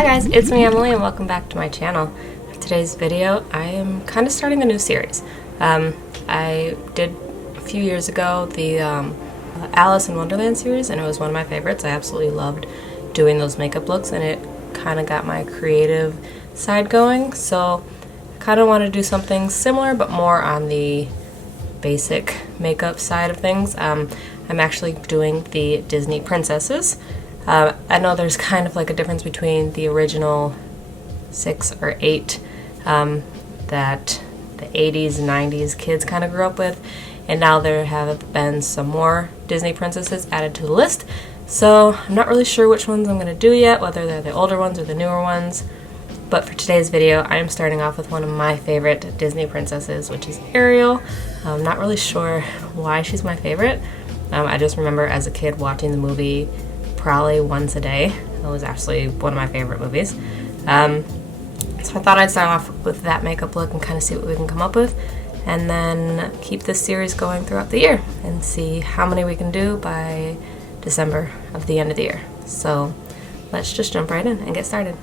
Hi guys, it's me Emily and welcome back to my channel. For today's video, I am kind of starting a new series. I did a few years ago the Alice in Wonderland series, and it was one of my favorites. I absolutely loved doing those makeup looks, and it kind of got my creative side going. So I kind of want to do something similar but more on the basic makeup side of things. I'm actually doing the Disney princesses. I know there's kind of like a difference between the original 6 or 8 that the 80s and 90s kids kind of grew up with, and now there have been some more Disney princesses added to the list. So I'm not really sure which ones I'm going to do yet, whether they're the older ones or the newer ones. But for today's video, I am starting off with one of my favorite Disney princesses, which is Ariel. I'm not really sure why she's my favorite. I just remember as a kid watching the movie probably once a day. It was actually one of my favorite movies. So I thought I'd start off with that makeup look and kind of see what we can come up with, and then keep this series going throughout the year and see how many we can do by December of the end of the year. So let's just jump right in and get started.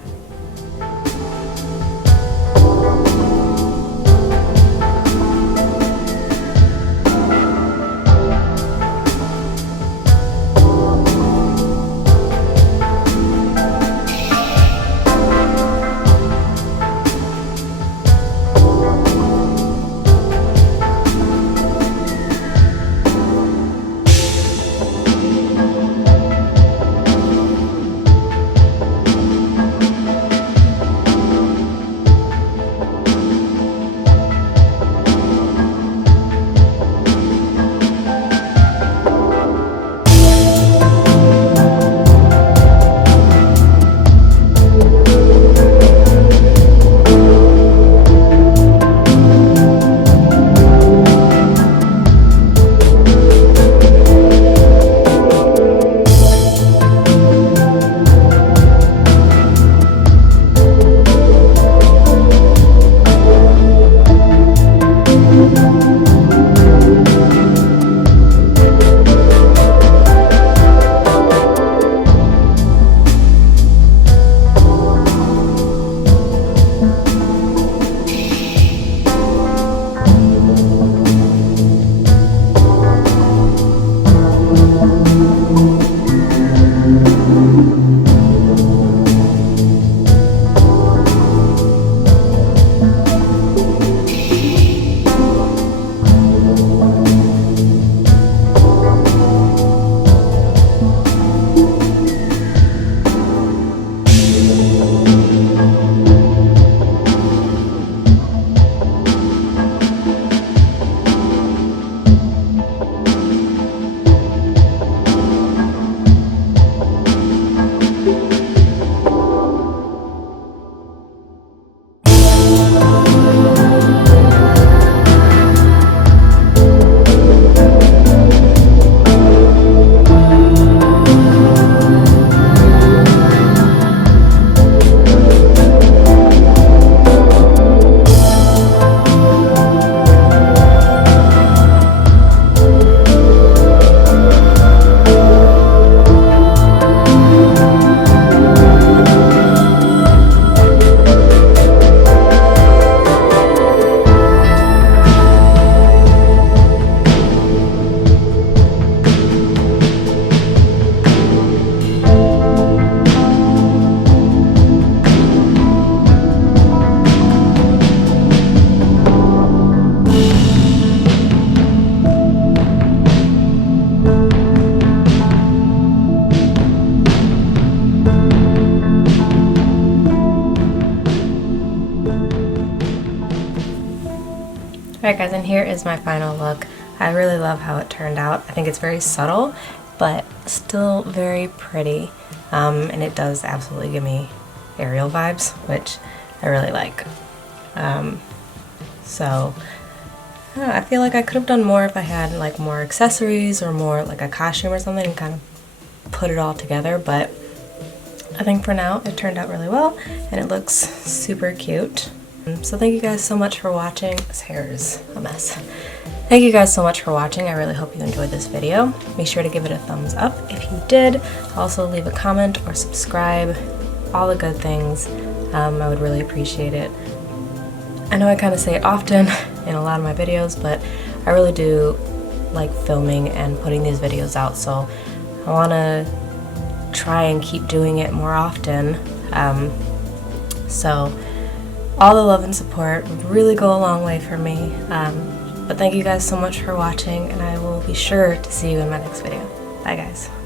Alright guys, and here is my final look. I really love how it turned out. I think it's very subtle, but still very pretty. And it does absolutely give me Ariel vibes, which I really like. So I feel like I could have done more if I had like more accessories or more like a costume or something and kind of put it all together, but I think for now it turned out really well and it looks super cute. So thank you guys so much for watching. This hair is a mess. Thank you guys so much for watching. I really hope you enjoyed this video. Make sure to give it a thumbs up if you did. Also leave a comment or subscribe all the good things. I would really appreciate it. I know I kind of say it often in a lot of my videos, but I really do like filming and putting these videos out, so I want to try and keep doing it more often. So all the love and support would really go a long way for me. But thank you guys so much for watching, and I will be sure to see you in my next video. Bye guys.